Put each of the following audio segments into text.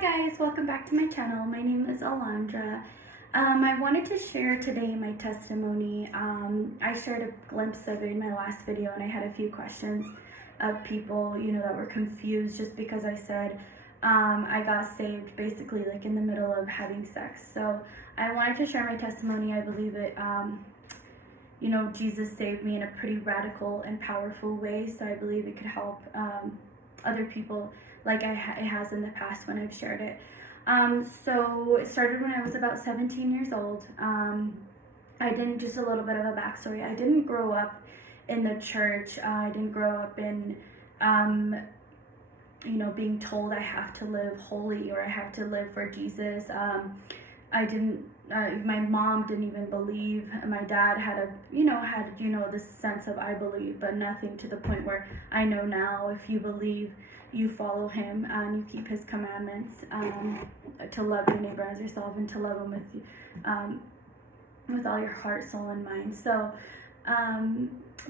Hi guys, welcome back to my channel. My name is Alondra. I wanted to share today my testimony. I shared a glimpse of it in my last video, and I had a few questions of people, that were confused just because I said I got saved basically like in the middle of having sex. So I wanted to share my testimony. I believe it, Jesus saved me in a pretty radical and powerful way. So I believe it could help other people like it has in the past when I've shared it. So it started when I was about 17 years old. Just a little bit of a backstory. I didn't grow up in the church. I didn't grow up in, being told I have to live holy or I have to live for Jesus. My mom didn't even believe. My dad had this sense of I believe, but nothing to the point where I know now if you believe, you follow him and you keep his commandments, to love your neighbor as yourself and to love him with all your heart, soul, and mind. So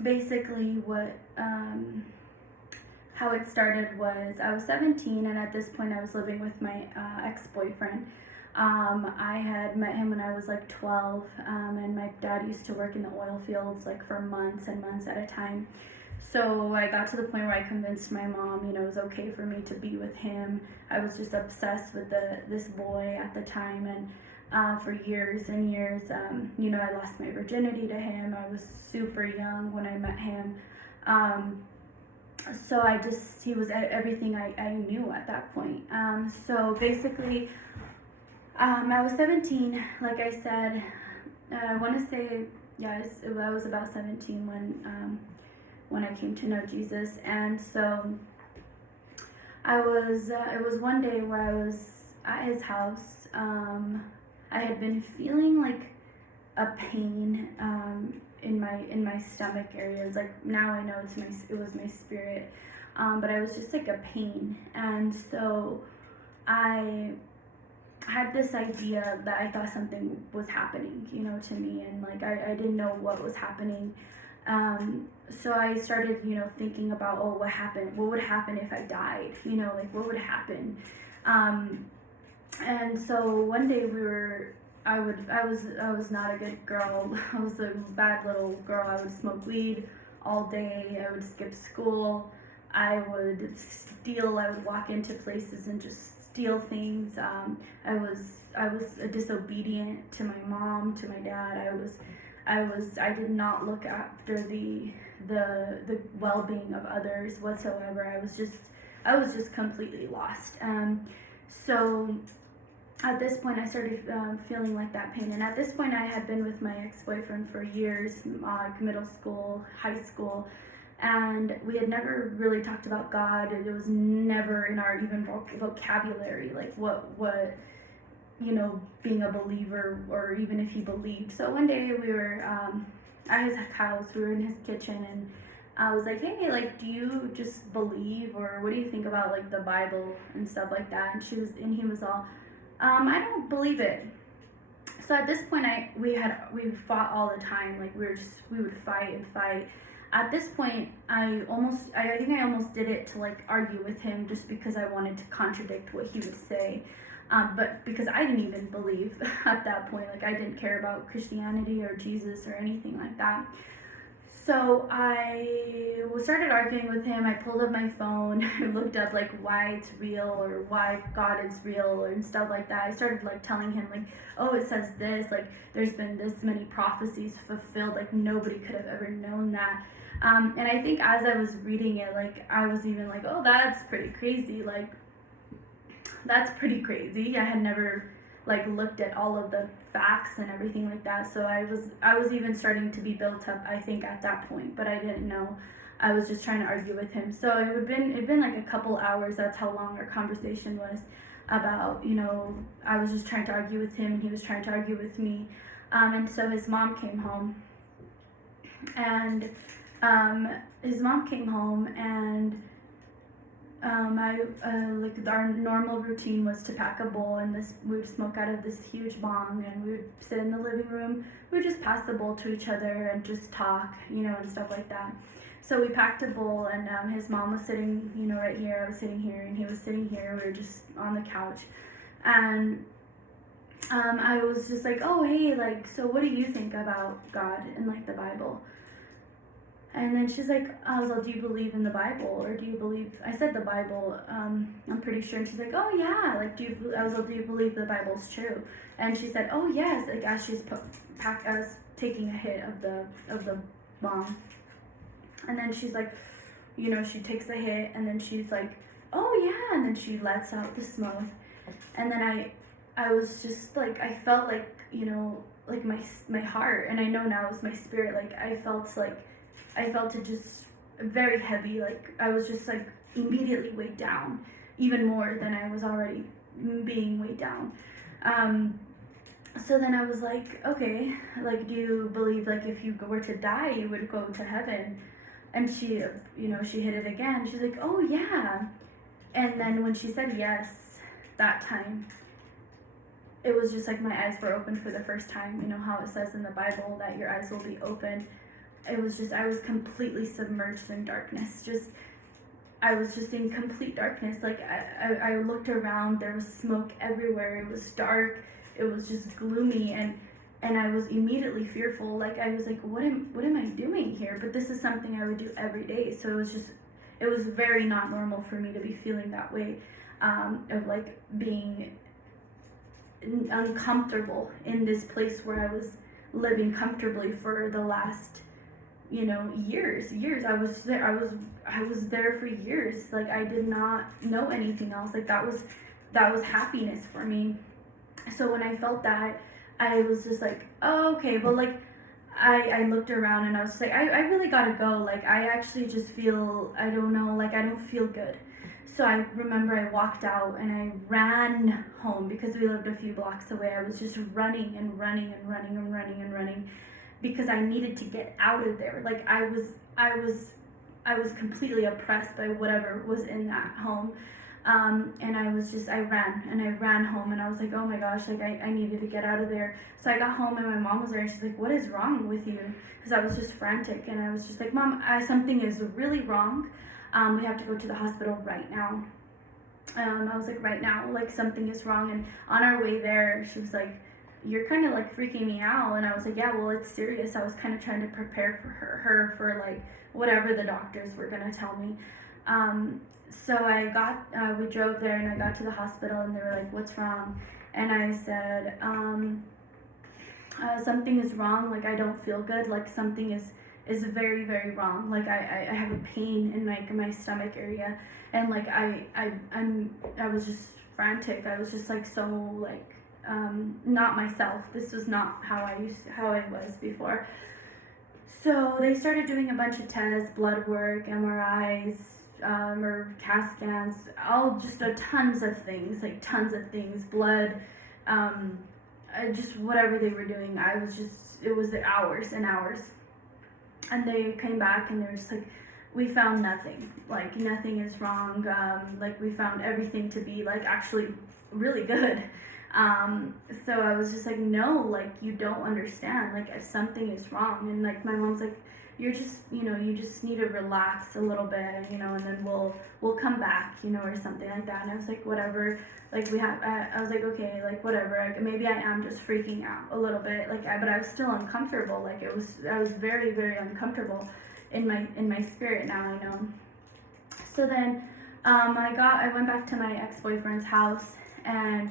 basically how it started was I was 17, and at this point I was living with my ex-boyfriend. I had met him when I was like 12, and my dad used to work in the oil fields like for months and months at a time. So I got to the point where I convinced my mom, it was okay for me to be with him. I was just obsessed with this boy at the time, and for years and years, I lost my virginity to him. I was super young when I met him. So he was everything I knew at that point. So basically, I was 17, like I said. I want to say, I was about 17 when I came to know Jesus. And so it was one day where I was at his house. I had been feeling like a pain in my stomach areas. Like now I know it was my spirit, but I was just like a pain. And so I had this idea that I thought something was happening, to me, and like I didn't know what was happening. So I started, thinking about, what happened? What would happen if I died? What would happen? And so one day I was not a good girl. I was a bad little girl. I would smoke weed all day. I would skip school. I would steal. I would walk into places and just steal things. I was disobedient to my mom, to my dad. I did not look after the well-being of others whatsoever. I was just completely lost. So at this point I started feeling like that pain, and at this point I had been with my ex-boyfriend for years, middle school, high school, and we had never really talked about God. It was never in our even vocabulary, like what being a believer, or even if he believed. So one day we were at his house, we were in his kitchen, and I was like, hey, like, do you just believe, or what do you think about like the Bible and stuff like that? And he was all, I don't believe it. So at this point we fought all the time. Like we would fight and fight. At this point, I think I almost did it to like argue with him, just because I wanted to contradict what he would say. But because I didn't even believe at that point, like I didn't care about Christianity or Jesus or anything like that. So I started arguing with him. I pulled up my phone, I looked up like why it's real or why God is real and stuff like that. I started like telling him like, oh, it says this, like there's been this many prophecies fulfilled, like nobody could have ever known that. And I think as I was reading it, like I was even like, oh, that's pretty crazy. Like that's pretty crazy. I had never like looked at all of the facts and everything like that. So I was even starting to be built up, I think, at that point, but I didn't know. I was just trying to argue with him. So it'd been like a couple hours. That's how long our conversation was about, I was just trying to argue with him and he was trying to argue with me. And so his mom came home, and our normal routine was to pack a bowl, and we would smoke out of this huge bong, and we would sit in the living room. We would just pass the bowl to each other and just talk, and stuff like that. So we packed a bowl, and his mom was sitting, right here. I was sitting here, and he was sitting here. We were just on the couch, and I was just like, oh, hey, like, so what do you think about God and, like, the Bible? And then she's like, I was like, do you believe in the Bible? Or do you believe, I said the Bible, I'm pretty sure. And she's like, oh, yeah, like, I was like, do you believe the Bible's true? And she said, oh, yes, like, as she's taking a hit of the bomb. And then she's like, she takes the hit, and then she's like, oh, yeah, and then she lets out the smoke. And then I was just like, I felt like, like my heart, and I know now it's my spirit, like I felt it just very heavy, like I was just like immediately weighed down, even more than I was already being weighed down. So then I was like, okay, like, do you believe, like, if you were to die, you would go to heaven? And she, she hit it again. She's like, oh, yeah. And then when she said yes, that time, it was just like my eyes were open for the first time. You know how it says in the Bible that your eyes will be open. It was just, I was completely submerged in darkness. I was just in complete darkness. Like, I looked around, there was smoke everywhere. It was dark. It was just gloomy, and I was immediately fearful. Like, I was like, what am I doing here? But this is something I would do every day. So it was very not normal for me to be feeling that way, of like being uncomfortable in this place where I was living comfortably for the last, years. I was there for years. Like, I did not know anything else. Like, that was happiness for me. So when I felt that, I was just like, oh, okay, well, like, I looked around, and I was just like, I really gotta go. Like, I actually just feel, I don't know, like, I don't feel good. So I remember I walked out, and I ran home because we lived a few blocks away. I was just running and running and running and running and running because I needed to get out of there. Like, I was completely oppressed by whatever was in that home. And I ran home, and I was like, oh my gosh, like, I needed to get out of there. So I got home, and my mom was there, and she's like, what is wrong with you? Because I was just frantic, and I was just like, Mom, something is really wrong. We have to go to the hospital right now. I was like, right now, like, something is wrong. And on our way there, she was like, you're kind of like freaking me out. And I was like, yeah, well, it's serious. I was kind of trying to prepare for her for like whatever the doctors were gonna tell me. So we drove there, and I got to the hospital, and they were like, what's wrong? And I said, something is wrong. Like, I don't feel good. Like, something is very, very wrong. Like, I have a pain in like my stomach area, and like I was just frantic. I was just like so like not myself. This was not how I was before. So they started doing a bunch of tests, blood work, MRIs, or CAT scans, tons of things, blood, just whatever they were doing. It was hours and hours. And they came back, and they were just like, we found nothing. Like, nothing is wrong. Like, we found everything to be like actually really good. So I was just like, no, like, you don't understand. Like, if something is wrong. And like, my mom's like, you just need to relax a little bit, and then we'll come back, or something like that. And I was like, whatever. Like, I was like, okay, like, whatever. Like, maybe I am just freaking out a little bit. Like, but I was still uncomfortable. Like, I was very, very uncomfortable in my spirit now, I know. So then, I went back to my ex-boyfriend's house, and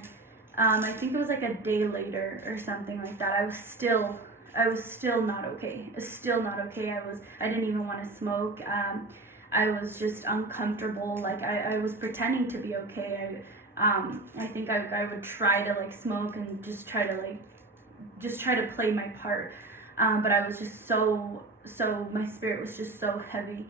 I think it was like a day later or something like that. I was still not okay. I didn't even want to smoke. I was just uncomfortable. Like, I was pretending to be okay. I think I would try to like smoke and just try to play my part. But I was just so my spirit was just so heavy.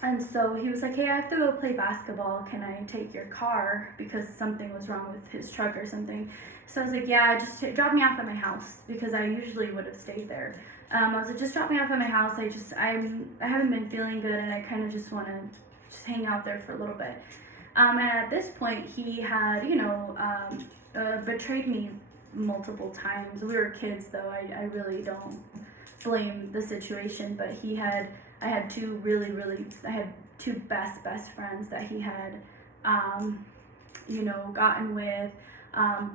And so he was like, hey, I have to go play basketball. Can I take your car? Because something was wrong with his truck or something. So I was like, yeah, just drop me off at my house, because I usually would have stayed there. I was like, just drop me off at my house. I haven't been feeling good, and I kind of just want to just hang out there for a little bit. And at this point, he had, betrayed me multiple times. We were kids, though. I really don't blame the situation, but I had two best friends that he had, gotten with,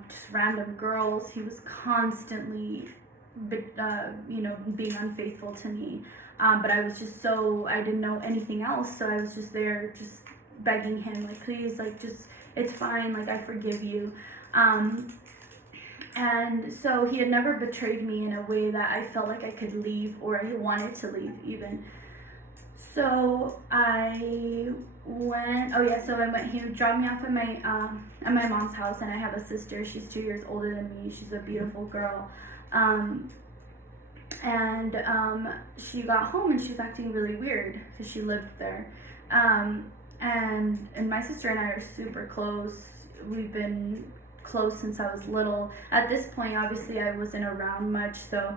just random girls. He was constantly, being unfaithful to me. But I was just I didn't know anything else, so I was just there, just begging him, like, please, like, just, it's fine, like, I forgive you. And so he had never betrayed me in a way that I felt like I could leave, or I wanted to leave even. So I went, he dropped me off at my mom's house, and I have a sister. She's 2 years older than me. She's a beautiful girl. She got home and she was acting really weird because she lived there. And my sister and I are super close. We've been close since I was little. At this point, obviously, I wasn't around much, so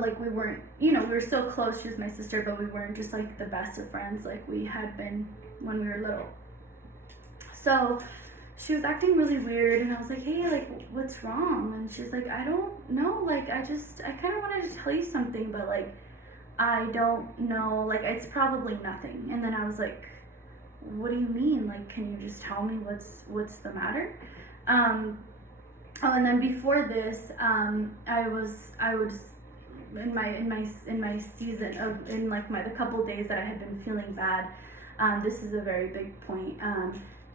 like we weren't, we were still close. She was my sister, but we weren't just like the best of friends like we had been when we were little. So she was acting really weird, and I was like, hey, like, what's wrong? And she's like, I don't know, like, I kind of wanted to tell you something, but like, I don't know, like, it's probably nothing. And then I was like, what do you mean? Like, can you just tell me what's the matter? And then before this, I was in my season of, in like the couple days that I had been feeling bad. This is a very big point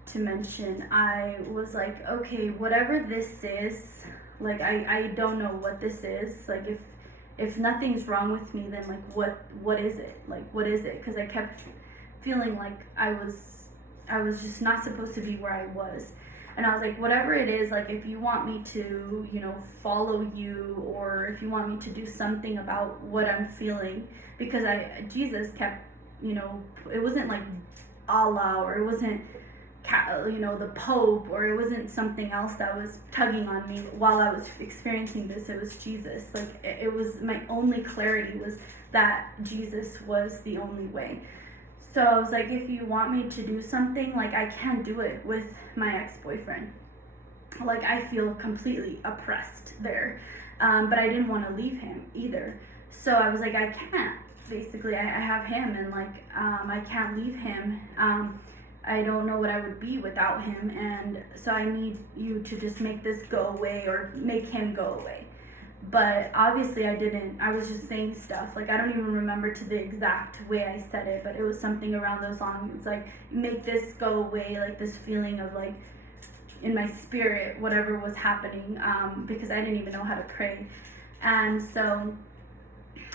to mention. I was like, okay, whatever this is, like, I don't know what this is. Like, if nothing's wrong with me, then like what is it? Like, what is it? Because I kept feeling like I was just not supposed to be where I was. And I was like, whatever it is, like, if you want me to, follow you, or if you want me to do something about what I'm feeling, because Jesus kept, it wasn't like Allah, or it wasn't, the Pope, or it wasn't something else that was tugging on me while I was experiencing this. It was Jesus. Like, it was, my only clarity was that Jesus was the only way. So I was like, if you want me to do something, like, I can't do it with my ex-boyfriend. Like, I feel completely oppressed there. But I didn't want to leave him either. So I was like, I can't. Basically, I have him, and like, I can't leave him. I don't know what I would be without him, and so I need you to just make this go away, or make him go away. But obviously I didn't. I was just saying stuff. Like, I don't even remember to the exact way I said it, but it was something around those lines. It's like, make this go away, like this feeling of like, in my spirit, whatever was happening, because I didn't even know how to pray. And so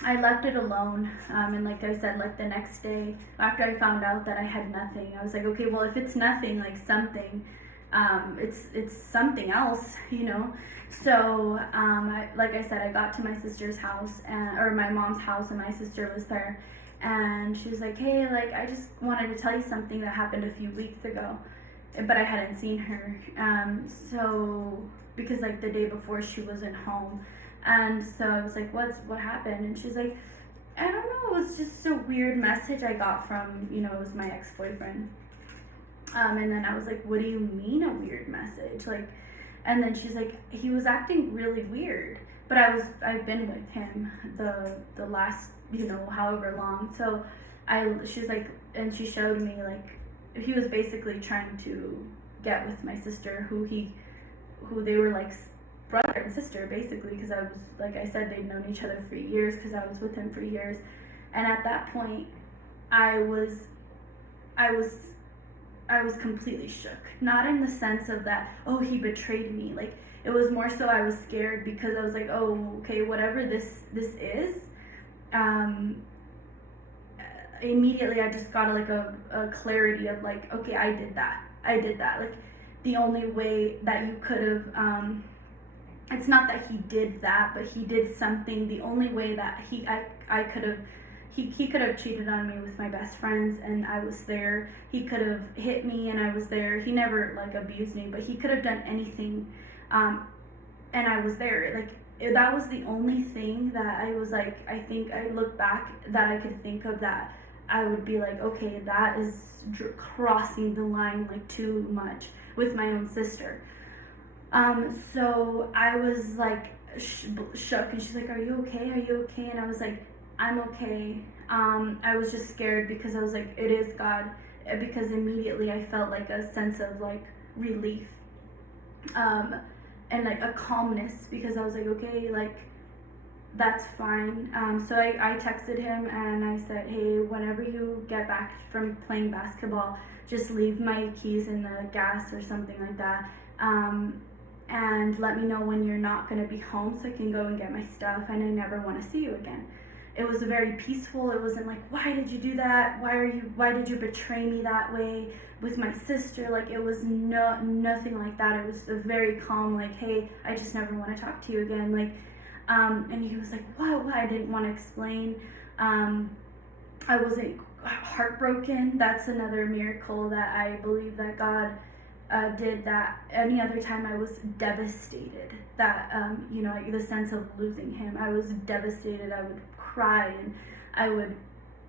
I left it alone, and like I said, like the next day, after I found out that I had nothing, I was like, okay, well, if it's nothing, like something, it's something else, So, like I said, I got to my sister's house, or my mom's house, and my sister was there, and she was like, hey, like, I just wanted to tell you something that happened a few weeks ago, but I hadn't seen her, because like the day before she wasn't home. And so I was like, what happened? And she's like, I don't know, it was just a weird message I got from, it was my ex-boyfriend. And then I was like, what do you mean a weird message? Like, and then she's like, he was acting really weird. But I've been with him the last, however long. So she's like, and she showed me, like, he was basically trying to get with my sister, who they were like brother and sister, basically, because I was, like I said, they'd known each other for years, because I was with him for years. And at that point, I was completely shook. Not in the sense of that, oh, he betrayed me. Like, it was more so I was scared, because I was like, oh, okay, whatever this is, immediately I just got like a clarity of like, okay, I did that. Like, the only way that you could have, it's not that he did that, but he did something. The only way that he could have cheated on me with my best friends, and I was there. He could have hit me, and I was there. He never like abused me, but he could have done anything, and I was there. Like, that was the only thing that I was like, I think I look back that I could think of that I would be like, okay, that is crossing the line like too much with my own sister. So I was like, shook, and she's like, are you okay? Are you okay? And I was like, I'm okay. I was just scared because I was like, it is God, because immediately I felt like a sense of like relief, and like a calmness, because I was like, okay, like that's fine. So I texted him and I said, hey, whenever you get back from playing basketball, just leave my keys in the gas or something like that, and let me know when you're not going to be home so I can go and get my stuff, and I never want to see you again. It was very peaceful. It wasn't like, why did you do that? Why did you betray me that way with my sister? Like, it was nothing like that. It was a very calm, like, hey, I just never want to talk to you again. Like, and he was like, what? I didn't want to explain. I wasn't heartbroken. That's another miracle that I believe that God did. That any other time I was devastated, that like the sense of losing him, I was devastated. I would cry, and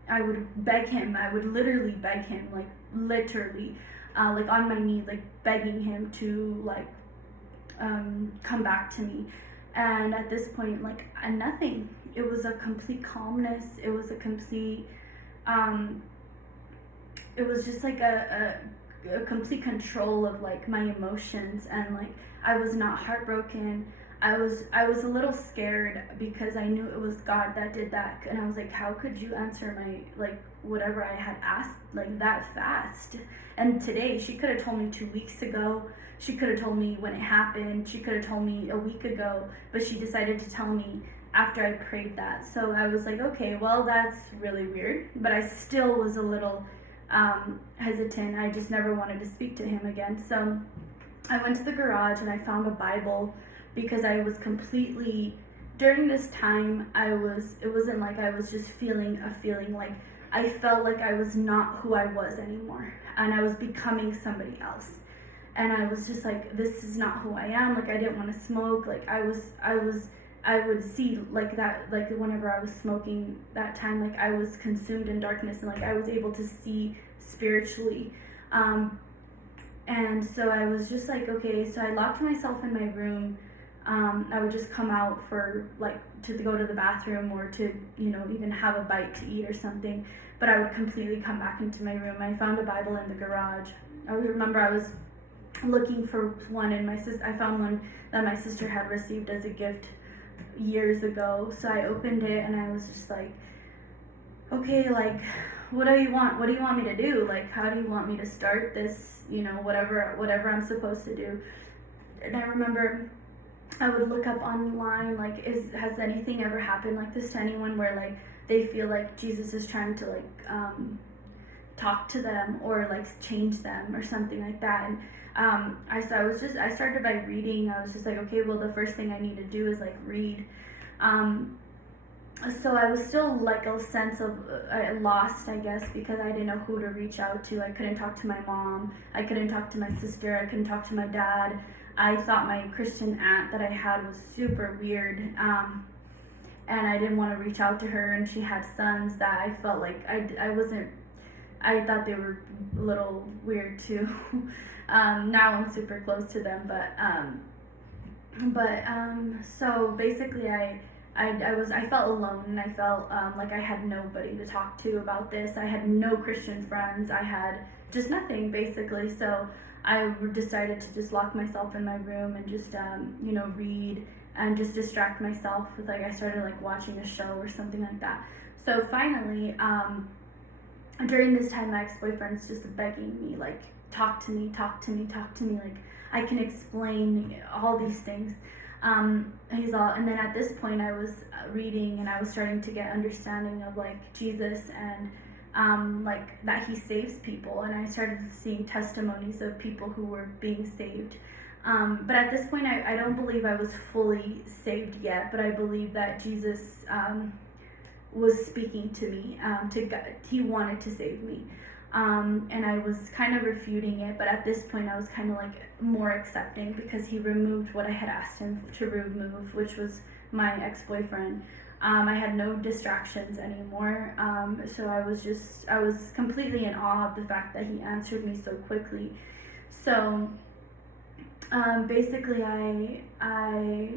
I would beg him. I would literally beg him, like literally, like on my knees, like begging him to like come back to me. And at this point, like nothing. It was a complete calmness. It was a complete it was just like a complete control of like my emotions, and like I was not heartbroken. I was a little scared because I knew it was God that did that, and I was like, how could you answer my like whatever I had asked like that fast? And today, she could have told me 2 weeks ago. She could have told me when it happened. She could have told me a week ago, but she decided to tell me after I prayed that. So I was like, okay, well, that's really weird, but I still was a little hesitant. I just never wanted to speak to him again. So I went to the garage and I found a Bible, because I was completely, during this time, it wasn't like I was just feeling a feeling, like I felt like I was not who I was anymore, and I was becoming somebody else. And I was just like, this is not who I am. Like, I didn't want to smoke. Like, I would see like that, like whenever I was smoking that time, like I was consumed in darkness, and like I was able to see spiritually. And so I was just like, okay, so I locked myself in my room. I would just come out for like to go to the bathroom, or to even have a bite to eat or something, but I would completely come back into my room. I found a Bible in the garage. I remember I was looking for one, and I found one that my sister had received as a gift years ago. So I opened it and I was just like, okay, like what do you want me to do? Like, how do you want me to start this, whatever I'm supposed to do? And I remember I would look up online, like, has anything ever happened like this to anyone, where like they feel like Jesus is trying to like talk to them or like change them or something like that. And I started by reading. I was just like, okay, well, the first thing I need to do is like read. So I was still like a sense of lost, I guess, because I didn't know who to reach out to. I couldn't talk to my mom. I couldn't talk to my sister. I couldn't talk to my dad. I thought my Christian aunt that I had was super weird. And I didn't want to reach out to her, and she had sons that I felt like I thought they were a little weird too. Now I'm super close to them, but so basically I felt alone, and I felt like I had nobody to talk to about this. I had no Christian friends. I had just nothing, basically. So I decided to just lock myself in my room and just read and just distract myself with, like, I started like watching a show or something like that. So finally, during this time, my ex-boyfriend's just begging me, like, talk to me, like I can explain all these things. And then at this point I was reading, and I was starting to get understanding of like Jesus, and like that he saves people, and I started seeing testimonies of people who were being saved. But at this point I don't believe I was fully saved yet, but I believe that Jesus was speaking to me, to God. He wanted to save me. And I was kind of refuting it, but at this point I was kind of like more accepting, because he removed what I had asked him to remove, which was my ex-boyfriend. I had no distractions anymore, so I was completely in awe of the fact that he answered me so quickly. So basically I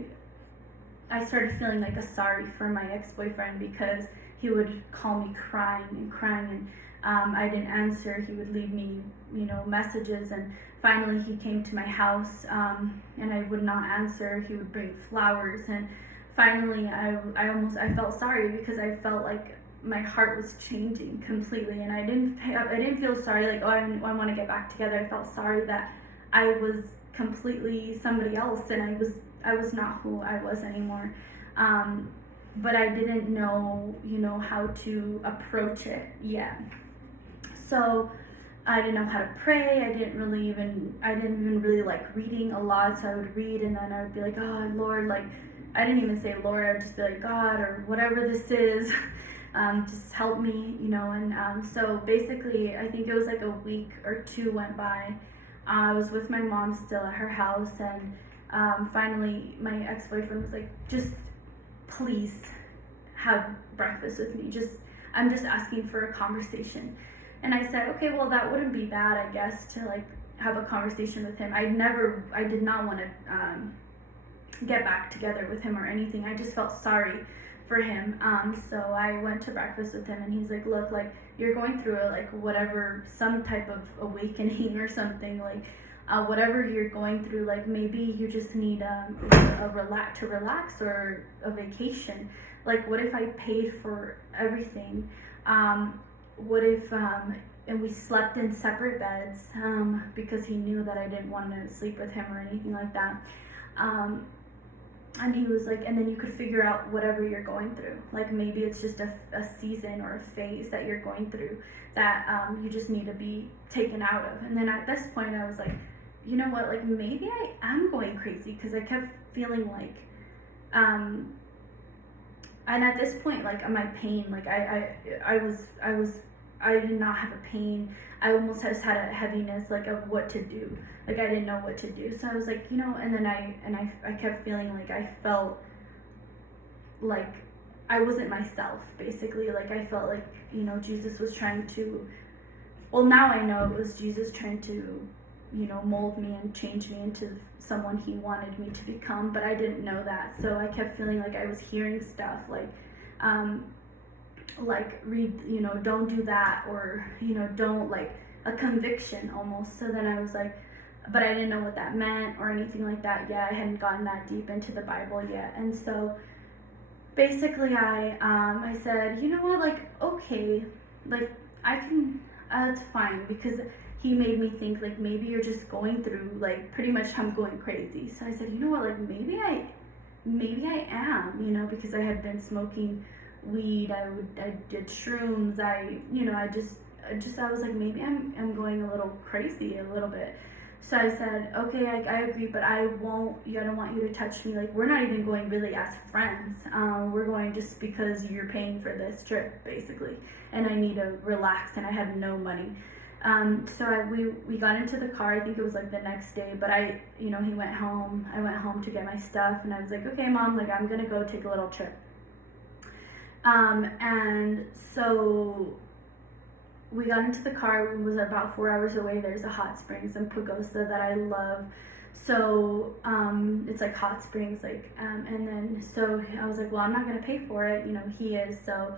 I started feeling like a sorry for my ex-boyfriend because he would call me crying and crying, and I didn't answer. He would leave me, messages, and finally he came to my house, and I would not answer. He would bring flowers, and finally I felt sorry because I felt like my heart was changing completely, and I didn't feel sorry like, oh, I want to get back together. I felt sorry that I was completely somebody else, and I was not who I was anymore. But I didn't know, how to approach it yet. So I didn't know how to pray. I didn't even really like reading a lot. So I would read, and then I would be like, oh, Lord, like, I didn't even say Lord. I would just be like, God, or whatever this is, just help me, and so basically, I think it was like a week or two went by. I was with my mom still at her house, and finally my ex-boyfriend was like, just please have breakfast with me. I'm just asking for a conversation. And I said, okay, well, that wouldn't be bad, I guess, to like have a conversation with him. I did not want to get back together with him or anything. I just felt sorry for him. So I went to breakfast with him, and he's like, look, like, you're going through it, like, whatever, some type of awakening or something, like, whatever you're going through, like, maybe you just need to relax or a vacation. Like, what if I paid for everything? What if, and we slept in separate beds, because he knew that I didn't want to sleep with him or anything like that. And he was like, and then you could figure out whatever you're going through. Like, maybe it's just a season or a phase that you're going through that you just need to be taken out of. And then at this point, I was like, you know what? Like, maybe I am going crazy, because I kept feeling like, and at this point, like, my pain, like, I did not have a pain. I almost just had a heaviness, like, of what to do. Like, I didn't know what to do. So I was like, and then I kept feeling like I felt like I wasn't myself, basically. Like, I felt like, Jesus was trying to, well, now I know it was Jesus trying to, mold me and change me into someone he wanted me to become, but I didn't know that. So I kept feeling like I was hearing stuff like read, don't do that, or, don't, like, a conviction almost. So then I was like, but I didn't know what that meant or anything like that yet. I hadn't gotten that deep into the Bible yet. And so basically I said, you know what, like, okay, like, I can, it's fine, because he made me think, like, maybe you're just going through, like, pretty much I'm going crazy. So I said, you know what, like, maybe I am, because I had been smoking weed, I did shrooms, I was like, maybe I'm going a little crazy a little bit. So I said, okay, I agree, but I don't want you to touch me. Like, we're not even going really as friends. We're going just because you're paying for this trip, basically, and I need to relax, and I had no money. So we got into the car. I think it was like the next day, but he went home. I went home to get my stuff, and I was like, okay, Mom, like, I'm gonna go take a little trip. And so we got into the car. It was about 4 hours away. There's a hot springs in Pagosa that I love. So it's like hot springs, like, and then so I was like, well, I'm not gonna pay for it. He is. So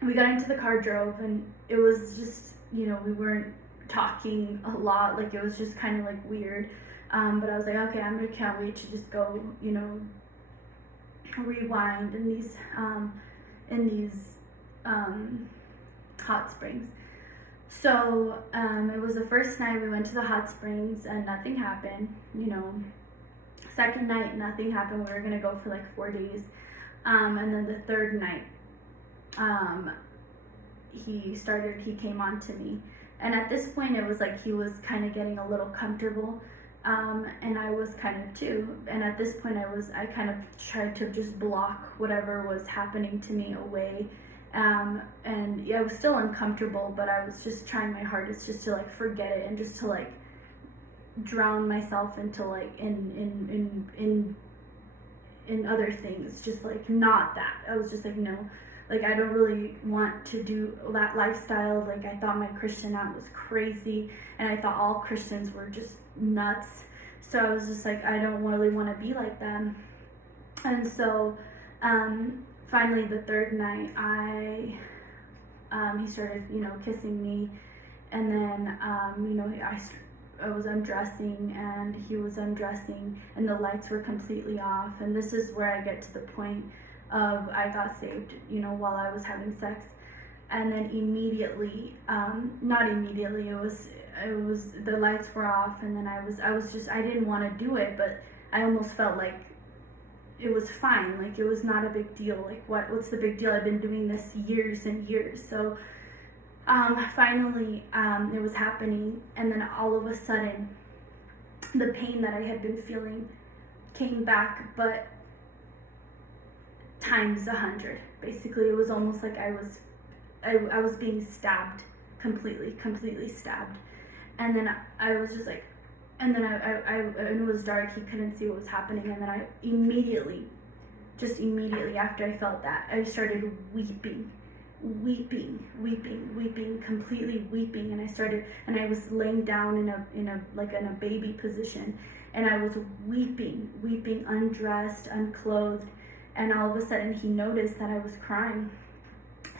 we got into the car, drove, and it was just, we weren't talking a lot. Like, it was just kind of like weird. But I was like, okay, can't wait to just go, rewind in these hot springs. So it was the first night we went to the hot springs, and nothing happened. Second night, nothing happened. We were gonna go for like 4 days, and then the third night, he came on to me, and at this point it was like he was kind of getting a little comfortable, and I was kind of too. And at this point I kind of tried to just block whatever was happening to me away. And yeah, I was still uncomfortable, but I was just trying my hardest just to like forget it and just to like drown myself into like in other things, just like not that. I was just like, no, like, I don't really want to do that lifestyle. Like, I thought my Christian act was crazy, and I thought all Christians were just nuts. So I was just like, I don't really want to be like them. And so finally the third night, he started, kissing me. And then, I was undressing and he was undressing and the lights were completely off. And this is where I get to the point of I got saved, while I was having sex. And then immediately, not immediately, it was the lights were off, and then I didn't want to do it, but I almost felt like it was fine, like it was not a big deal. Like what's the big deal? I've been doing this years and years. So finally, it was happening, and then all of a sudden, the pain that I had been feeling came back, but times 100. Basically, it was almost like I was being stabbed, completely stabbed. And then I was just like, and then I and it was dark, he couldn't see what was happening. And then I immediately after I felt that, I started weeping, completely weeping. And I was laying down in a baby position, and I was weeping, undressed, unclothed. And all of a sudden he noticed that I was crying.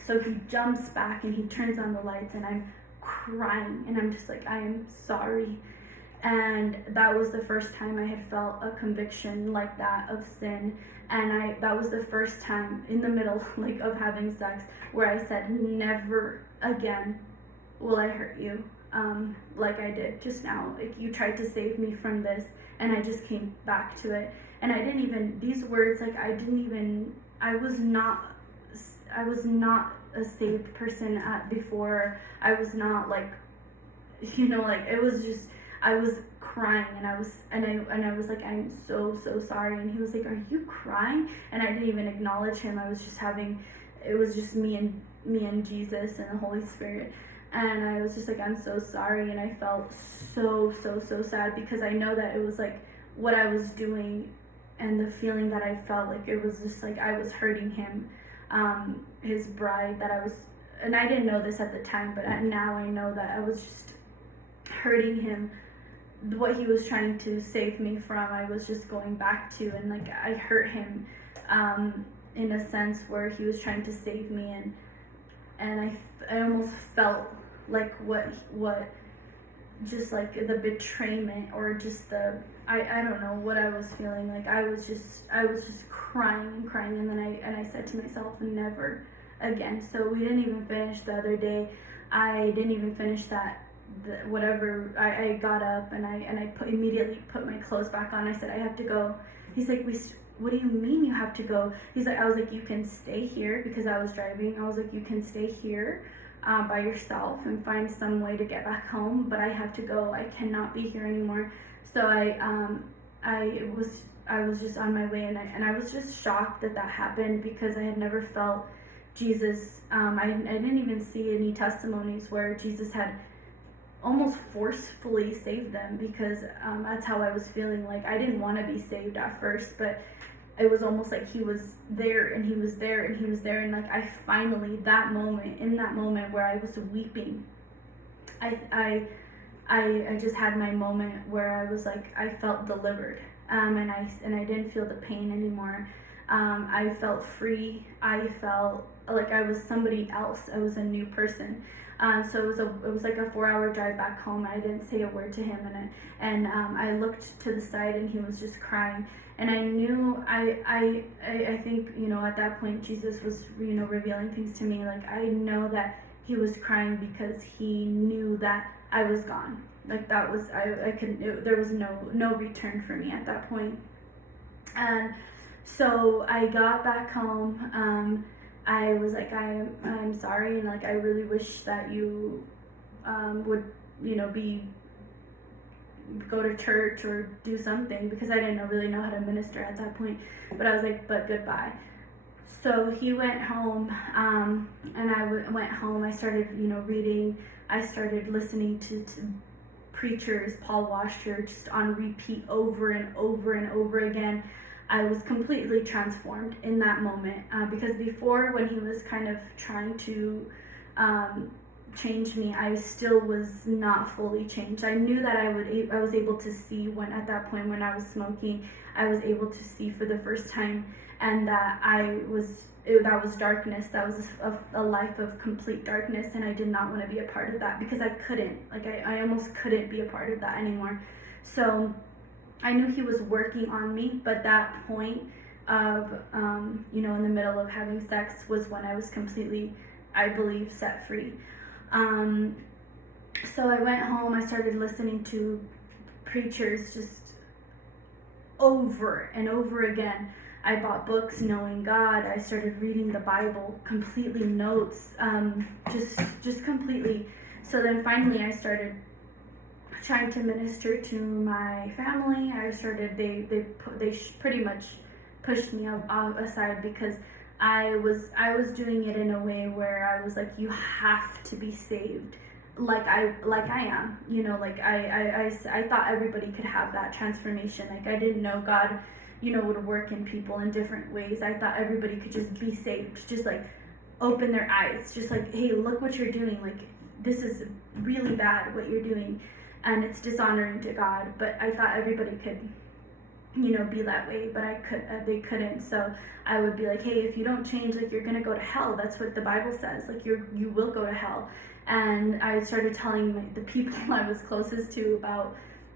So he jumps back and he turns on the lights, and I'm crying, and I'm just like, I am sorry. And that was the first time I had felt a conviction like that of sin. And that was the first time in the middle of having sex where I said, never again will I hurt you like I did just now. Like, you tried to save me from this, and I just came back to it. And I didn't even, these words, I was not a saved person before. I was not it was just, I was crying, and I was like, I'm so sorry. And he was like, are you crying? And I didn't even acknowledge him. I was just it was just me and Jesus and the Holy Spirit. And I was just like, I'm so sorry. And I felt so sad, because I know that it was like what I was doing and the feeling that I felt, like it was just like I was hurting him, his bride, and I didn't know this at the time, but now I know that I was just hurting him. What he was trying to save me from, I was just going back to, and I hurt him in a sense where he was trying to save me, and I almost felt like what just like the betrayment, or just I don't know what I was feeling. Like I was just crying, and then I said to myself, never again. So we didn't even finish the other day. I didn't even finish that. Whatever, I got up and I immediately put my clothes back on. I said, I have to go. He's like, what do you mean you have to go? I was like, you can stay here, because I was driving. I was like, you can stay here by yourself and find some way to get back home, but I have to go. I cannot be here anymore. So I was just on my way, and I was just shocked that happened, because I had never felt Jesus. I didn't even see any testimonies where Jesus had almost forcefully saved them, because that's how I was feeling. Like, I didn't want to be saved at first, but it was almost like he was there, and he was there, and he was there. And like, I finally, in that moment where I was weeping, I just had my moment where I was like, I felt delivered, and I didn't feel the pain anymore. I felt free. I felt like I was somebody else. I was a new person. So it was like a 4-hour drive back home. I didn't say a word to him, and I looked to the side, and he was just crying. And I knew, I think, at that point, Jesus was, revealing things to me. Like, I know that he was crying because he knew that I was gone. Like, that was, there was no return for me at that point. And so I got back home. I was like, I'm sorry, and like, I really wish that you would, go to church or do something, because I didn't really know how to minister at that point. But I was like, but goodbye. So he went home, and I went home. I started, reading. I started listening to preachers, Paul Washer, just on repeat over and over again. I was completely transformed in that moment, because before, when he was kind of trying to changed me, I still was not fully changed. I knew that I was able to see when at that point when I was smoking, I was able to see for the first time, and that that was darkness. That was a life of complete darkness, and I did not want to be a part of that because I couldn't. Like I almost couldn't be a part of that anymore. So I knew he was working on me, but that point of in the middle of having sex was when I was completely, I believe, set free. So I went home. I started listening to preachers just over and over again. I bought books, Knowing God. I started reading the Bible, completely notes, just completely. So then finally I started trying to minister to my family. I started, they pretty much pushed me aside because I was doing it in a way where I was like, you have to be saved. Like I am, I thought everybody could have that transformation. Like I didn't know God, would work in people in different ways. I thought everybody could just be saved, just like open their eyes, just like, hey, look what you're doing. Like this is really bad what you're doing, and it's dishonoring to God. But I thought everybody could, be that way, but they couldn't. So I would be like, hey, if you don't change, like you're gonna go to hell. That's what the Bible says. Like you will go to hell. And I started telling the people I was closest to about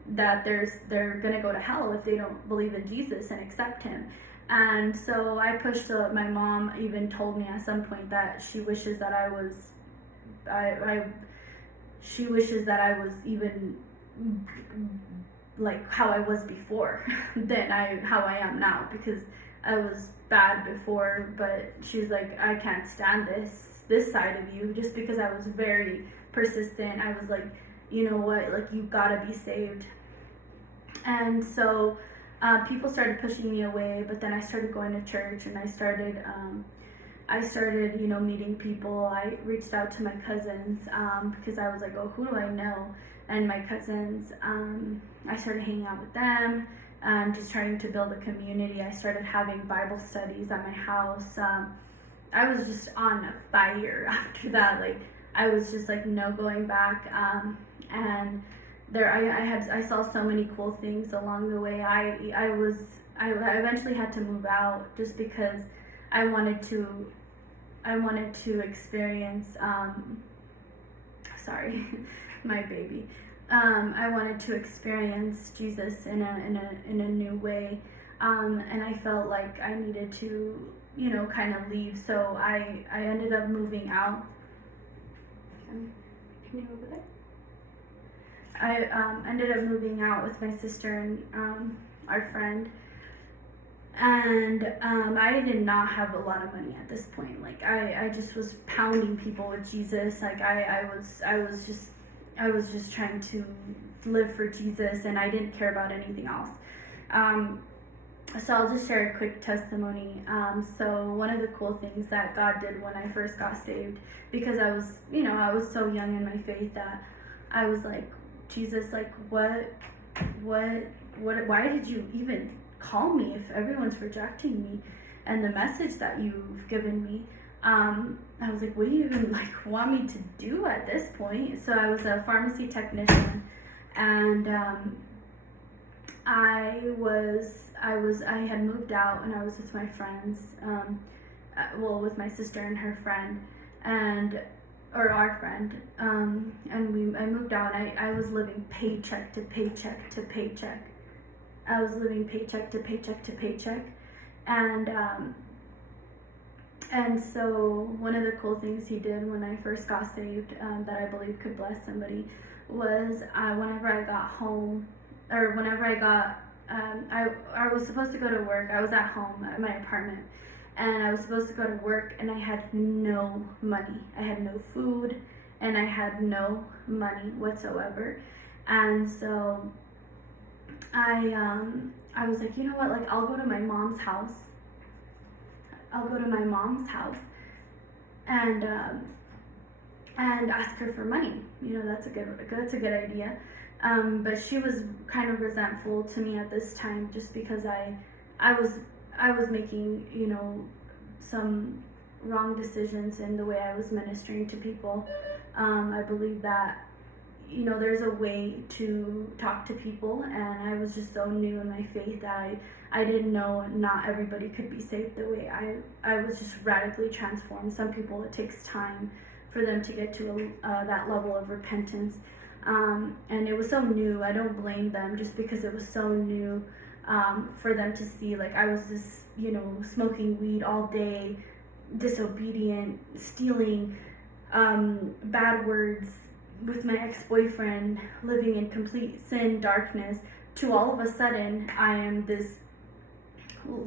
that they're gonna go to hell if they don't believe in Jesus and accept him. And so I pushed my mom even told me at some point that she wishes that I was even like how I was before than how I am now, because I was bad before. But she was like, I can't stand this side of you, just because I was very persistent. I was like, you know what, like you gotta be saved. And so people started pushing me away, but then I started going to church, and I started meeting people. I reached out to my cousins because I was like, oh, who do I know? And my cousins, I started hanging out with them and just trying to build a community. I started having Bible studies at my house. I was just on fire after that. Like I was just like, no going back. And there, I saw so many cool things along the way. I eventually had to move out just because I wanted to experience. Sorry, my baby. I wanted to experience Jesus in a new way, and I felt like I needed to, kind of leave. So I ended up moving out. Can you over there? I ended up moving out with my sister and our friend. And I did not have a lot of money at this point. Like I just was pounding people with Jesus. Like I was just trying to live for Jesus, and I didn't care about anything else. So I'll just share a quick testimony. So one of the cool things that God did when I first got saved, because I was so young in my faith that I was like, Jesus, like what, why did you even call me if everyone's rejecting me and the message that you've given me? I was like, what do you even want me to do at this point? So I was a pharmacy technician, and I had moved out, and I was with my friends, with my sister and her friend, or our friend, and I moved out. And I was living paycheck to paycheck to paycheck. I was living paycheck to paycheck to paycheck, and so one of the cool things he did when I first got saved, that I believe could bless somebody, was whenever I got home, or whenever I got, I was supposed to go to work. I was at home at my apartment, and I was supposed to go to work, and I had no money. I had no food, and I had no money whatsoever. And so I was like, you know what, like I'll go to my mom's house. And ask her for money. That's a good idea. But she was kind of resentful to me at this time, just because I was making, some wrong decisions in the way I was ministering to people. I believe that, there's a way to talk to people, and I was just so new in my faith that I didn't know not everybody could be saved the way I was just radically transformed. Some people, it takes time for them to get to that level of repentance. And it was so new. I don't blame them just because it was so new for them to see. Like, I was just, smoking weed all day, disobedient, stealing, bad words with my ex-boyfriend, living in complete sin, darkness, to all of a sudden I am this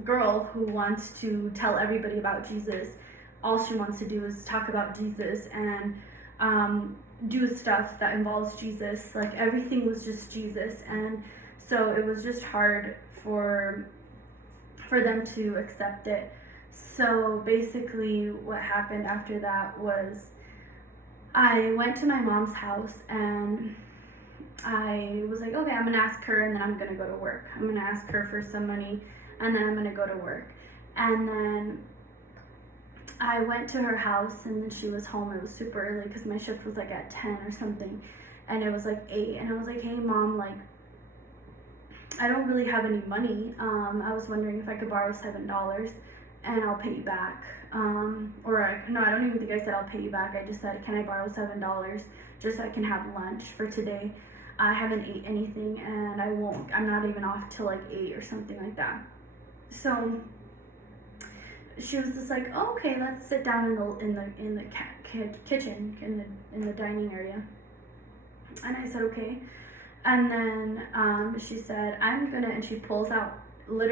girl who wants to tell everybody about Jesus. All she wants to do is talk about Jesus and do stuff that involves Jesus. Like, everything was just Jesus. And so it was just hard for them to accept it. So basically what happened after that was I went to my mom's house, and I was like, okay, I'm gonna ask her, and then I'm gonna go to work. I'm gonna ask her for some money, and then I'm gonna go to work. And then I went to her house, and then she was home. It was super early because my shift was like at 10 or something, and it was like 8. And I was like, hey Mom, like, I don't really have any money. I was wondering if I could borrow $7 and I'll pay you back. No, I don't even think I said I'll pay you back. I just said, can I borrow $7 just so I can have lunch for today? I haven't ate anything, and I'm not even off till like 8 or something like that. So she was just like, oh, okay, let's sit down in the kitchen, in the dining area. And I said, okay. And then she said, and she pulled out like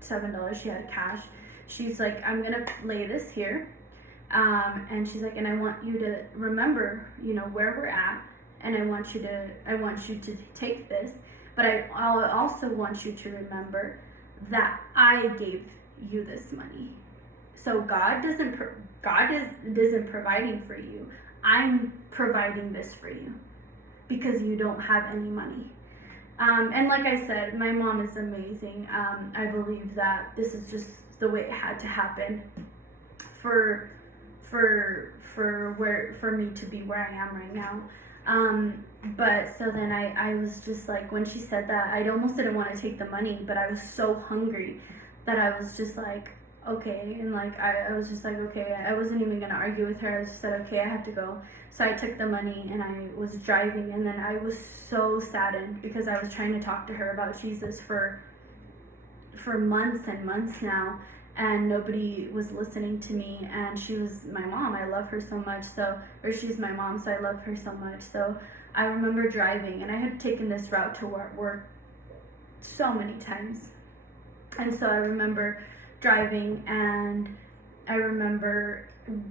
$7 she had cash. She's like, I'm gonna lay this here, and she's like, and I want you to remember, where we're at, and I want you to take this, but I also want you to remember that I gave you this money. So God isn't providing for you. I'm providing this for you because you don't have any money. And like I said, my mom is amazing. I believe that this is just the way it had to happen for me to be where I am right now. But so then I was just like, when she said that, I almost didn't want to take the money, but I was so hungry that I was just like, okay. And like, I was just like, okay. I wasn't even going to argue with her. I just said, okay, I have to go. So I took the money and I was driving, and then I was so saddened because I was trying to talk to her about Jesus for months and months now, and nobody was listening to me. And she was my mom. I love her so much. She's my mom, so I love her so much. So I remember driving, and I had taken this route to work so many times. And so I remember driving, and I remember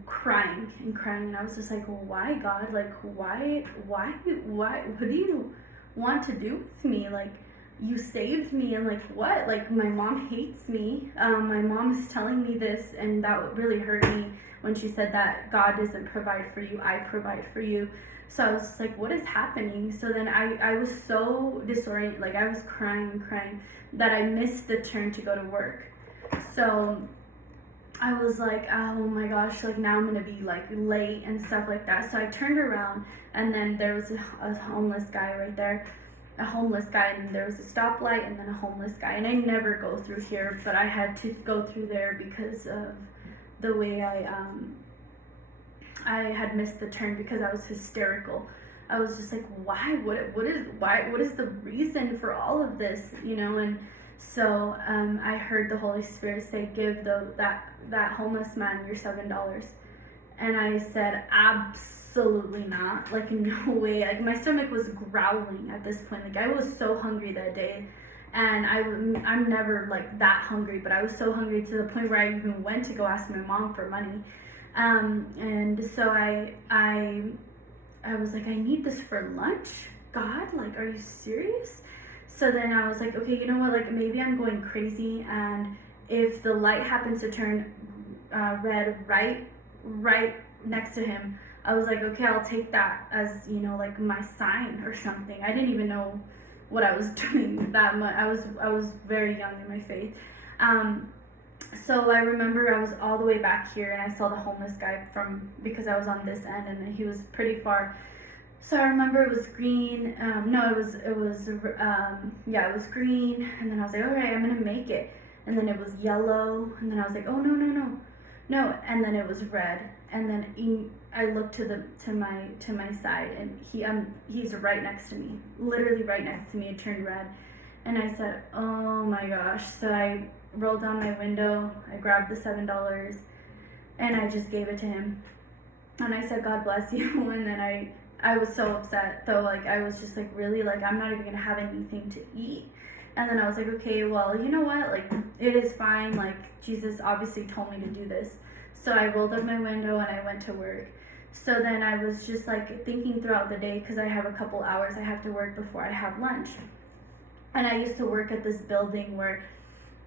crying, and I was just like, well, why, God? Like, why, what do you want to do with me? Like, you saved me, and like, what? Like, my mom hates me. My mom is telling me this, and that really hurt me when she said that God doesn't provide for you, I provide for you. So I was just like, what is happening? So then I was so disoriented, like I was crying that I missed the turn to go to work. So I was like, oh my gosh, like now I'm gonna be like late and stuff like that. So I turned around, and then there was a homeless guy right there, and there was a stoplight, and then a homeless guy. And I never go through here, but I had to go through there because of the way I had missed the turn because I was hysterical. I was just like, why? What is the reason for all of this? And so I heard the Holy Spirit say, give that homeless man your $7. And I said, absolutely not. Like, no way. Like, my stomach was growling at this point. Like, I was so hungry that day. And I'm never like that hungry, but I was so hungry to the point where I even went to go ask my mom for money. And so I was like, I need this for lunch? God, like, are you serious? So then I was like, okay, you know what, like, maybe I'm going crazy, and if the light happens to turn red right next to him, I was like, okay, I'll take that as, like my sign or something. I didn't even know what I was doing that much. I was very young in my faith. So I remember I was all the way back here, and I saw the homeless guy because I was on this end, and he was pretty far. So I remember it was green. No, it was yeah, it was green. And then I was like, all right, I'm gonna make it. And then it was yellow. And then I was like, oh no. And then it was red. And then I looked to my side, and he's right next to me, literally right next to me. It turned red, and I said, oh my gosh. So I rolled down my window. I grabbed the $7, and I just gave it to him. And I said, God bless you. And then I was so upset though, like I was just like, really, like I'm not even gonna have anything to eat. And then I was like, okay, well, you know what, like it is fine, like Jesus obviously told me to do this. So I rolled up my window and I went to work. So then I was just like thinking throughout the day, because I have a couple hours I have to work before I have lunch. And I used to work at this building where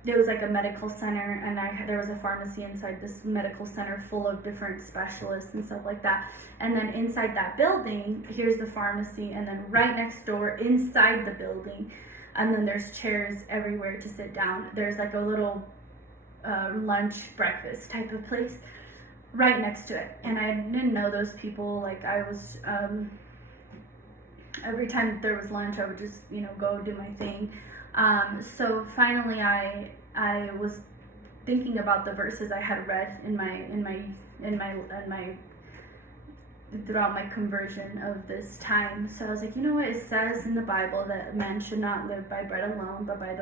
there was like a medical center, and there was a pharmacy inside this medical center full of different specialists and stuff like that. And then inside that building, here's the pharmacy, and then right next door inside the building, and then there's chairs everywhere to sit down. There's like a little lunch breakfast type of place right next to it. And I didn't know those people. Like I was every time there was lunch, I would just go do my thing. So finally I was thinking about the verses I had read in my throughout my conversion of this time. So I was like, you know what, it says in the Bible that man should not live by bread alone, but by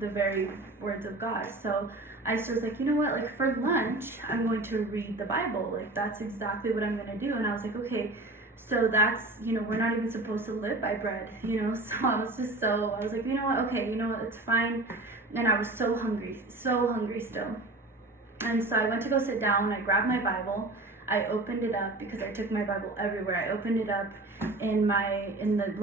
the very words of God. So I was like, you know what, like for lunch, I'm going to read the Bible. Like that's exactly what I'm going to do. And I was like, okay, so that's, we're not even supposed to live by bread, so I was like, you know what, okay, it's fine. And I was so hungry still. And so I went to go sit down. I grabbed my Bible. I opened it up because I took my Bible everywhere. I opened it up in the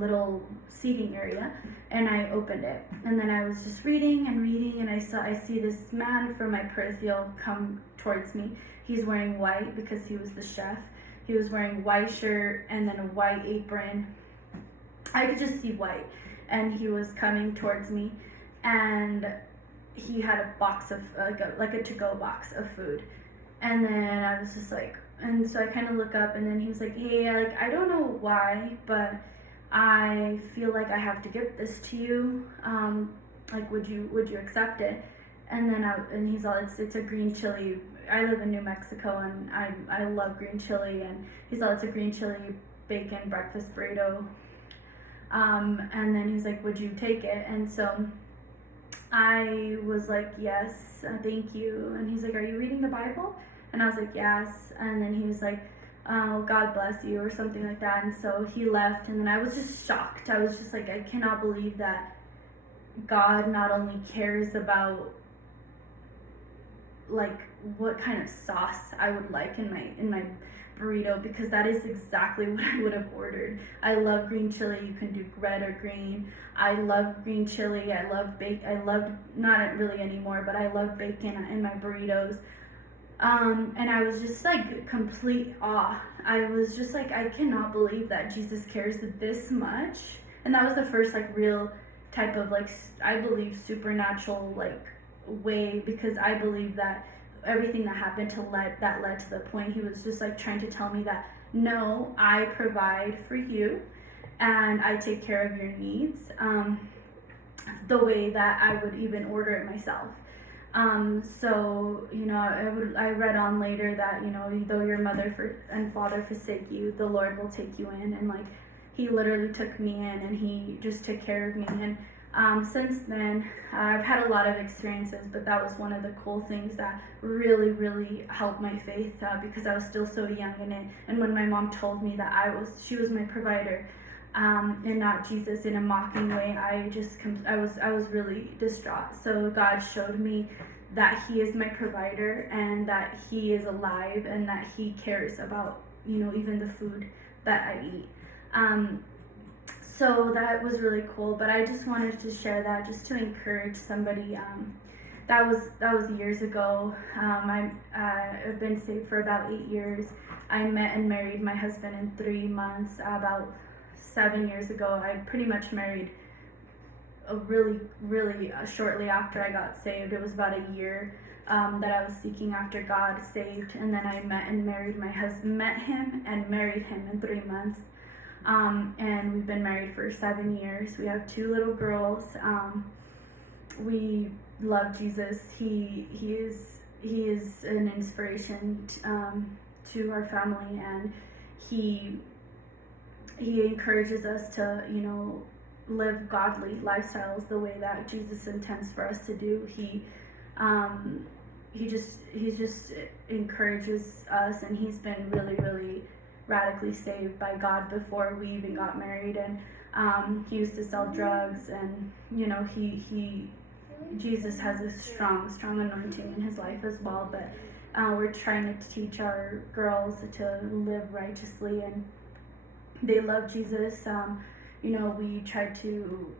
little seating area, and I opened it. And then I was just reading, and I see this man from my peripheral come towards me. He's wearing white because he was the chef. He was wearing white shirt and then a white apron. I could just see white. And he was coming towards me, and he had a box of like a to-go box of food. And then I was just like, and so I kind of look up, and then he was like, hey, like I don't know why, but I feel like I have to give this to you. Like would you accept it? And then he's all, it's a green chili. I live in New Mexico, and I love green chili. And he's all, it's a green chili bacon breakfast burrito. And then he's like, would you take it? And so I was like, yes, thank you. And he's like, are you reading the Bible? And I was like, yes. And then he was like, oh, God bless you, or something like that. And so he left, and then I was just shocked. I was just like, I cannot believe that God not only cares about like what kind of sauce I would like in my burrito, because that is exactly what I would have ordered. I love green chili. You can do red or green. I love green chili. I love not really anymore, but I love bacon in my burritos. And I was just like complete awe. I was just like, I cannot believe that Jesus cares this much. And that was the first like real type of like, I believe, supernatural like way, because I believe that everything that happened that led to the point he was just like trying to tell me that no, I provide for you and I take care of your needs the way that I would even order it myself. So I read on later that though your mother and father forsake you, the Lord will take you in. And like he literally took me in, and he just took care of me. And since then, I've had a lot of experiences, but that was one of the cool things that really, really helped my faith, because I was still so young in it. And when my mom told me that she was my provider, and not Jesus, in a mocking way, I was really distraught. So God showed me that he is my provider, and that he is alive, and that he cares about, even the food that I eat. So that was really cool, but I just wanted to share that just to encourage somebody. That was years ago. I've been saved for about 8 years. I met and married my husband in 3 months. About 7 years ago, I pretty much married really shortly after I got saved. It was about a year that I was seeking after God, saved, and then I met and married my husband. Met him and married him in 3 months, and we've been married for 7 years. We have 2 little girls. We love Jesus. He is an inspiration to our family, and he encourages us to, live godly lifestyles the way that Jesus intends for us to do. He just encourages us, and he's been really radically saved by God before we even got married. And he used to sell drugs, and Jesus has a strong anointing in his life as well. But we're trying to teach our girls to live righteously, and they love Jesus. We try to,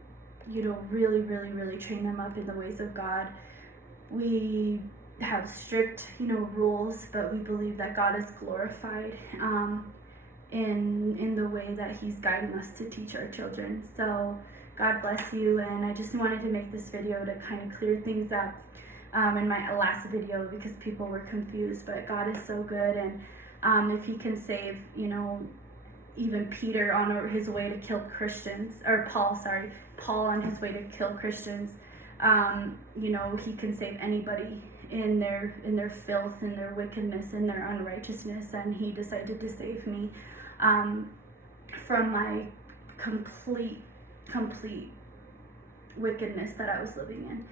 really train them up in the ways of God. We have strict, rules, but we believe that God is glorified in the way that he's guiding us to teach our children. So God bless you, and I just wanted to make this video to kind of clear things up in my last video, because people were confused. But God is so good, and if he can save, even Peter on his way to kill Christians, or Paul on his way to kill Christians, he can save anybody in their filth, in their wickedness, in their unrighteousness. And he decided to save me from my complete wickedness that I was living in,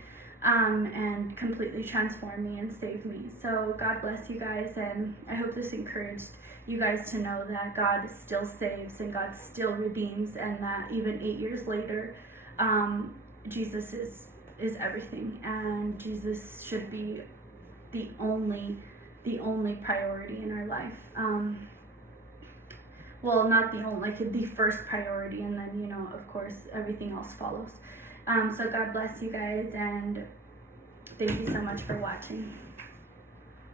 and completely transform me and save me. So God bless you guys, and I hope this encouraged you guys to know that God still saves and God still redeems, and that even 8 years later, Jesus is everything, and Jesus should be the only priority in our life. Well, not the only, the first priority, and then, of course, everything else follows. So God bless you guys, and thank you so much for watching.